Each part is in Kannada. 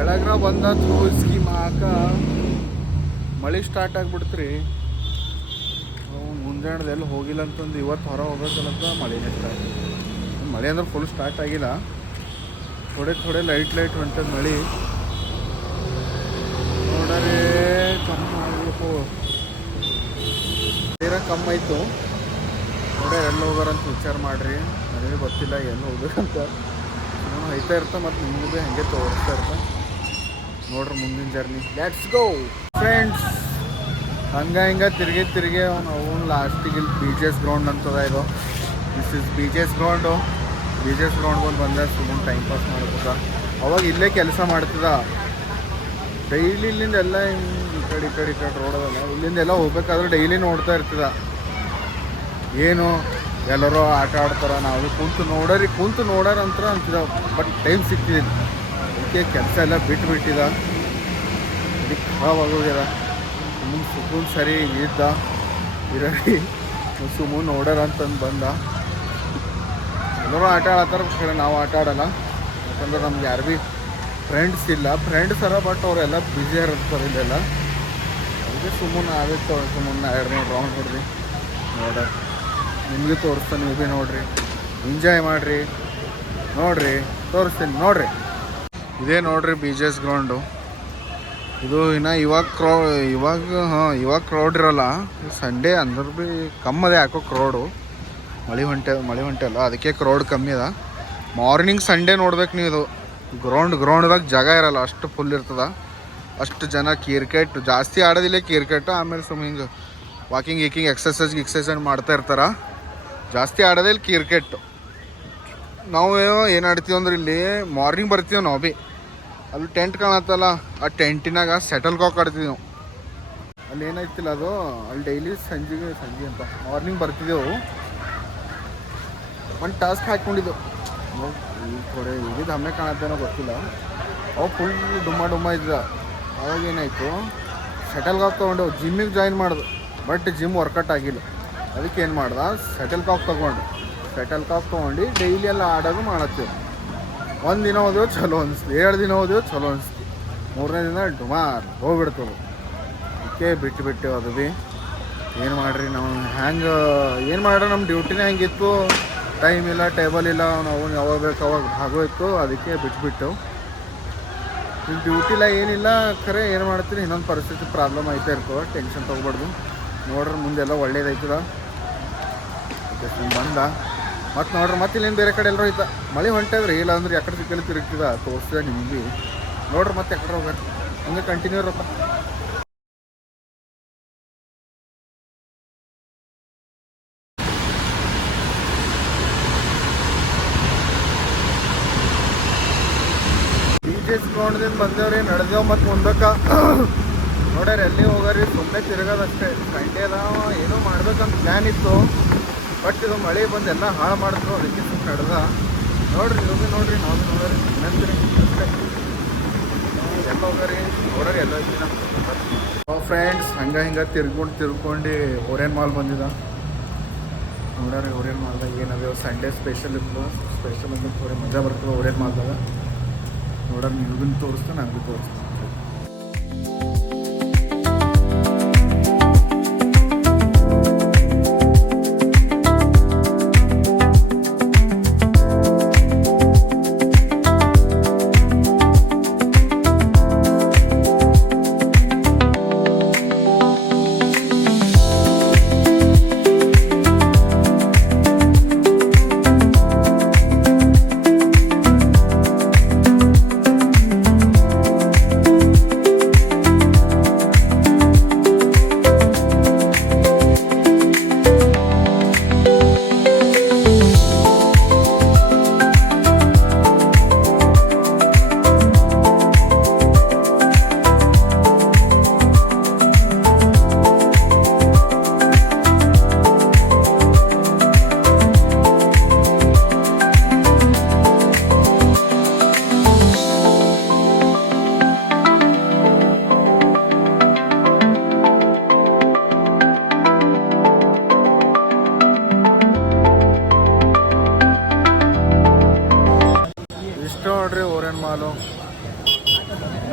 ಎಳಗ್ರ ಬಂದ ಸ್ಕೀಮ್ ಹಾಕ ಮಳೆ ಸ್ಟಾರ್ಟ್ ಆಗಿಬಿಡ್ತ್ರಿ. ಮುಂಜಾನೆದು ಎಲ್ಲಿ ಹೋಗಿಲ್ಲ ಅಂತಂದು ಇವತ್ತು ಹೊರ ಹೋಗ್ಬೇಕಲ್ಲಂತ ಮಳೆನೇ ಸ್ಟಾರ್ಟ್. ಮಳೆ ಅಂದ್ರೆ ಫುಲ್ ಸ್ಟಾರ್ಟ್ ಆಗಿಲ್ಲ, ಥೋಡೆ ಲೈಟ್ ಹೊಂಟದ ಮಳೆ. ನೋಡ್ರಿ ಕಮ್ಮಿ ಆಗಬೇಕು, ತೀರಾ ಕಮ್ಮಿ ಆಯಿತು. ನೋಡ್ರಿ ಎಲ್ಲಿ ಹೋಗಾರಂತ ವಿಚಾರ ಮಾಡಿರಿ. ನನಗೆ ಗೊತ್ತಿಲ್ಲ ಎಲ್ಲಿ ಹೋಗ್ಬೇಕಂತ. ನಾನು ಹೋಯ್ತಾ ಇರ್ತಾ ಮತ್ತು ನಿಮಗೂ ಭೀ ಹಾಗೆ ತೋರಿಸ್ತಾ ಇರ್ತಾ. ನೋಡ್ರಿ ಮುಂದಿನ ಜರ್ನಿ, ಲೆಟ್ಸ್ ಗೋ ಫ್ರೆಂಡ್ಸ್. ಹಿಂಗೆ ತಿರುಗಿ ಅವನು ಲಾಸ್ಟಿಗೆ ಇಲ್ಲಿ BJS ಗ್ರೌಂಡ್ ಅಂತದ. ಇದು this is BJS ground. BJS ground ಬಂದು ಬಂದರೆ ಸುಮ್ಮನೆ ಟೈಮ್ ಪಾಸ್ ಮಾಡ್ಬೋದ. ಅವಾಗ ಇಲ್ಲೇ ಕೆಲಸ ಮಾಡ್ತಿದ್ದ. ಡೈಲಿ ಇಲ್ಲಿಂದ ಎಲ್ಲ ಹಿಂಗೆ ಈ ಕಡೆ ರೋಡ್ ಅದಲ್ಲ, ಇಲ್ಲಿಂದ ಎಲ್ಲ ಹೋಗ್ಬೇಕಾದ್ರೆ ಡೈಲಿ ನೋಡ್ತಾ ಇರ್ತದ. ಏನು ಎಲ್ಲರೂ ಆಟ ಆಡ್ತಾರೆ, ನಾವು ಕುಂತು ನೋಡೋರು ಅಂತ ಅಂತಿದ. ಬಟ್ ಟೈಮ್ ಸಿಕ್ತಿದ್ದಿಲ್ಲ, ಅದಕ್ಕೆ ಕೆಲಸ ಎಲ್ಲ ಬಿಟ್ಟಿದ. ಅದಕ್ಕೆ ಖರಾಬಾಗೋಗ್ಯದ. ಸುಮ್ಮನೆ ಸುಕೂನ್ ಸರಿ ಇದ್ದ ಇರಲಿ, ಸುಮ್ಮನೆ ನೋಡೋರು ಅಂತಂದು ಬಂದ. ಎಲ್ಲರೂ ಆಟ ಆಡ್ತಾರೆ, ನಾವು ಆಟ ಆಡೋಲ್ಲ. ಯಾಕಂದ್ರೆ ನಮ್ಗೆ ಯಾರು ಭೀ ಫ್ರೆಂಡ್ಸ್ ಇಲ್ಲ. ಫ್ರೆಂಡ್ಸ್ ಅರ ಬಟ್ ಅವರೆಲ್ಲ ಬ್ಯುಸಿ ಇರ್ತಾರೆ ಇಲ್ಲೆಲ್ಲ. ಅದಕ್ಕೆ ಸುಮ್ಮನೆ ಆಗುತ್ತೆ. ಸುಮ್ಮನೆ 2-3 ರೌಂಡ್ ಹೊಡ್ರಿ, ನೋಡ್ರಿ. ನಿಮಗೆ ತೋರಿಸ್ತಾನೆ, ನೀವು ಭೀ ನೋಡಿರಿ, ಎಂಜಾಯ್ ಮಾಡಿರಿ. ನೋಡಿರಿ ತೋರಿಸ್ತೀನಿ ನೋಡಿರಿ. ಇದೇ ನೋಡಿರಿ BJS ಗ್ರೌಂಡು. ಇದು ಇನ್ನು ಇವಾಗ ಕ್ರೌಡ್ ಇರೋಲ್ಲ. ಸಂಡೇ ಅಂದ್ರೆ ಭೀ ಕಮ್ಮದೆ ಯಾಕೋ ಕ್ರೌಡು. ಮಳೆ ಹೊಂಟೆಲ್ಲ, ಅದಕ್ಕೆ ಕ್ರೌಡ್ ಕಮ್ಮಿ ಅದ. ಮಾರ್ನಿಂಗ್ ಸಂಡೇ ನೋಡ್ಬೇಕು ನೀವು. ಇದು ಗ್ರೌಂಡ್ದಾಗ ಜಾಗ ಇರೋಲ್ಲ, ಅಷ್ಟು ಫುಲ್ ಇರ್ತದ. ಅಷ್ಟು ಜನ ಕ್ರಿಕೆಟ್ ಜಾಸ್ತಿ ಆಡೋದಿಲ್ಲ. ಕ್ರಿಕೆಟ್ ಆಮೇಲೆ ಸುಮ್ಮನೆ ಹಿಂಗೆ ವಾಕಿಂಗ್ ಎಕ್ಸಸೈಸ್ ಮಾಡ್ತಾ ಇರ್ತಾರೆ. ಜಾಸ್ತಿ ಆಡೋದಿಲ್ಲ ಕ್ರಿಕೆಟ್. ನಾವು ಏನು ಆಡ್ತೀವಿ ಅಂದ್ರೆ ಇಲ್ಲಿ ಮಾರ್ನಿಂಗ್ ಬರ್ತೀವಿ ನಾವು ಭೀ. ಅಲ್ಲಿ ಟೆಂಟ್ ಕಾಣತ್ತಲ್ಲ, ಆ ಟೆಂಟಿನಾಗ ಸೆಟಲ್ ಕಾಕ್ ಆಡ್ತೀವಿ ನಾವು. ಅಲ್ಲಿ ಏನಾಯ್ತಿಲ್ಲ ಅದು, ಅಲ್ಲಿ ಡೈಲಿ ಸಂಜೆ ಅಂತ ಮಾರ್ನಿಂಗ್ ಬರ್ತಿದ್ದೆವು. ಒಂದು ಟಾಸ್ಕ್ ಹಾಕ್ಕೊಂಡಿದ್ದೆವು. ಥೋಡೆ ಈಗ ದಮ್ಮೆ ಕಾಣತ್ತೇನೋ ಗೊತ್ತಿಲ್ಲ. ಅವು ಫುಲ್ ಡುಮ್ಮ ಇದ್ದ. ಅವಾಗ ಏನಾಯಿತು, ಶಟಲ್ ಕಾಕ್ ತೊಗೊಂಡು ಜಿಮ್ಮಿಗೆ ಜಾಯಿನ್ ಮಾಡಿದ್ರು. ಬಟ್ ಜಿಮ್ ವರ್ಕೌಟ್ ಆಗಿಲ್ಲ. ಅದಕ್ಕೆ ಏನು ಮಾಡ್ದೆ, ಶಟಲ್ ಕಾಕ್ ತೊಗೊಂಡು ಡೈಲಿ ಎಲ್ಲ ಆಡೋದು ಮಾಡತ್ತೇವೆ. ಒಂದು ದಿನ ಹೋದೆವು ಚಲೋ ಅನಿಸ್ತು, 2 ದಿನ ಹೋದೆವು ಚಲೋ ಅನಿಸ್ತು, 3ನೇ ದಿನ ಡುಮಾರ್ ಹೋಗ್ಬಿಡ್ತವೆ. ಅದಕ್ಕೆ ಬಿಟ್ಟೆವು. ಅದು ಭೀ ಏನು ಮಾಡಿರಿ, ನಾವು ಏನು ಮಾಡ್ರಿ, ನಮ್ಮ ಡ್ಯೂಟಿನೇ ಹೆಂಗಿತ್ತು. ಟೈಮ್ ಇಲ್ಲ, ಟೇಬಲ್ ಇಲ್ಲ, ನಾವು ಯಾವಾಗ ಬೇಕು ಅವಾಗ ಭಾಗವಹಿತ್ತು. ಅದಕ್ಕೆ ಬಿಟ್ಬಿಟ್ಟೆವು. ಈಗ ಡ್ಯೂಟಿಲ್ಲ ಏನಿಲ್ಲ. ಖರೆ ಏನು ಮಾಡ್ತೀರಿ, ಇನ್ನೊಂದು ಪರಿಸ್ಥಿತಿ ಪ್ರಾಬ್ಲಮ್ ಐತೆ ಇರ್ತವೆ. ಟೆನ್ಷನ್ ತೊಗೊಬಾರ್ದು. ನೋಡ್ರಿ ಮುಂದೆಲ್ಲ ಒಳ್ಳೇದೈತದ. ಅದಕ್ಕೆ ಬಂದ ಮತ್ತು ನೋಡ್ರಿ, ಮತ್ತೆ ಇಲ್ಲೇನು ಬೇರೆ ಕಡೆ ಎಲ್ಲರೂ ಐತ. ಮಳೆ ಹೊಂಟದ್ರಿ, ಇಲ್ಲ ಅಂದ್ರೆ ಎಕಡೆ ಸಿಕ್ಕಲ್ಲಿ ತಿರುಗ್ತಿದ ತೋರಿಸ್ತಿದೆ ನಿಮಗೆ. ನೋಡ್ರಿ ಮತ್ತೆ ಎಕಡೆ ಹೋಗ್ರಿ, ಹಂಗೆ ಕಂಟಿನ್ಯೂ ಇರಪ್ಪ. BJS ಗ್ರೌಂಡ್ದಿಂದ ಬಂದೇವ್ರಿ, ನಡೆದೇವು. ಮತ್ತು ಮುಂದಕ್ಕೆ ನೋಡ್ಯಾರ ಎಲ್ಲಿ ಹೋಗ್ರಿ, ಸುಮ್ಮನೆ ತಿರುಗೋದಷ್ಟೇ. ಸಂಡೇ ಅದಾವ, ಏನೋ ಮಾಡ್ಬೇಕಂತ ಪ್ಲ್ಯಾನ್ ಇತ್ತು. ಬಟ್ ಇದು ಮಳೆ ಬಂದು ಎಲ್ಲ ಹಾಳು ಮಾಡಿದ್ರು. ಅದಕ್ಕೆ ಸುಮ್ಮನೆ ನಡೆದ. ನೋಡ್ರಿ ನೀವು ಭೀ ನೋಡ್ರಿ, ನಾವು ಭೀ ನೋಡ್ರಿ ಏನಂತೀರಿ ಅಷ್ಟೇ. ಎಲ್ಲ ಹೋಗ್ರಿ ನೋಡ್ರಿ, ಎಲ್ಲ ಐತಿನ ಫ್ರೆಂಡ್ಸ್. ಹಿಂಗೆ ತಿರ್ಕೊಂಡು ಓರಿಯನ್ ಮಾಲ್ ಬಂದಿದ್ದ. ನೋಡ್ರಿ ಓರಿಯನ್ ಮಾಲ್ದಾಗ ಏನದ ಸಂಡೇ ಸ್ಪೆಷಲ್ ಅಂದ್ರೆ ಥೋಡೆ ಮಜಾ ಬರ್ತದೆ ಓರಿಯನ್ ಮಾಲ್ದಾಗ. ನೋಡ್ರಿ ನಿಮಗೂ ತೋರಿಸ್ತಾ, ನನಗೂ ತೋರಿಸ್ತಾ.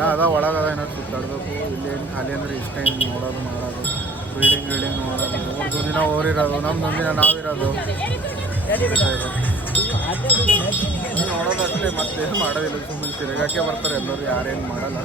ಇನ್ನೂ ಅದ ಒಳಗದ ಏನಾದ್ರು ಸುತ್ತಾಡಬೇಕು. ಇಲ್ಲಿ ಏನು ಖಾಲಿ ಅಂದರೆ ಇಷ್ಟ ಹಿಂಗೆ ನೋಡೋದು ಬಿಲ್ಡಿಂಗ್ ನೋಡೋದು. ಅವ್ರದ್ದು ದಿನ ಓರಿರೋದು, ನಮ್ದೊಂದು ದಿನ ನಾವಿರೋದು ನೋಡೋದಷ್ಟೇ. ಮತ್ತೇನು ಮಾಡೋದಿಲ್ಲ, ಸುಮ್ಮನೆ ತಿರುಗಾಕೆ ಬರ್ತಾರೆ ಎಲ್ಲರೂ, ಯಾರೇನು ಮಾಡಲ್ಲ.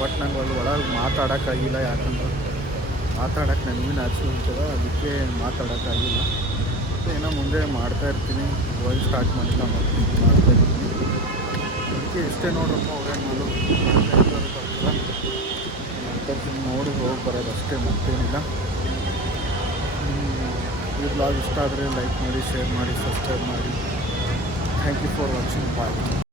ಬಟ್ ನಂಗೆ ಅಲ್ಲಿ ಒಳಗೆ ಮಾತಾಡೋಕ್ಕಾಗಿಲ್ಲ, ಯಾಕಂದ್ರೆ ಮಾತಾಡೋಕ್ಕೆ ನನಗೂ ನಾಚಿಕೆ ಅಂತದ, ಅದಕ್ಕೆ ಮಾತಾಡೋಕ್ಕಾಗಿಲ್ಲ. ಮತ್ತು ಏನೋ ಮುಂದೆ ಮಾಡ್ತಾಯಿರ್ತೀನಿ, ಇವಾಗ ಸ್ಟಾರ್ಟ್ ಮಾಡಿಲ್ಲ, ಮತ್ತೆ ಮಾಡ್ತಾಯಿರ್ತೀನಿ. ಅದಕ್ಕೆ ಇಷ್ಟೇ ನೋಡ್ರಪ್ಪ ಒರೇನ್ ಮಾಲು ಅಂತ ನೋಡಿ ಹೋಗಿ ಬರೋದು ಅಷ್ಟೇ, ಮತ್ತೇನಿಲ್ಲ. ಈ ಬ್ಲಾಗ್ ಇಷ್ಟ ಆದರೆ ಲೈಕ್ ಮಾಡಿ, ಶೇರ್ ಮಾಡಿ, ಸಬ್ಸ್ಕ್ರೈಬ್ ಮಾಡಿ. Thank you for watching. Bye.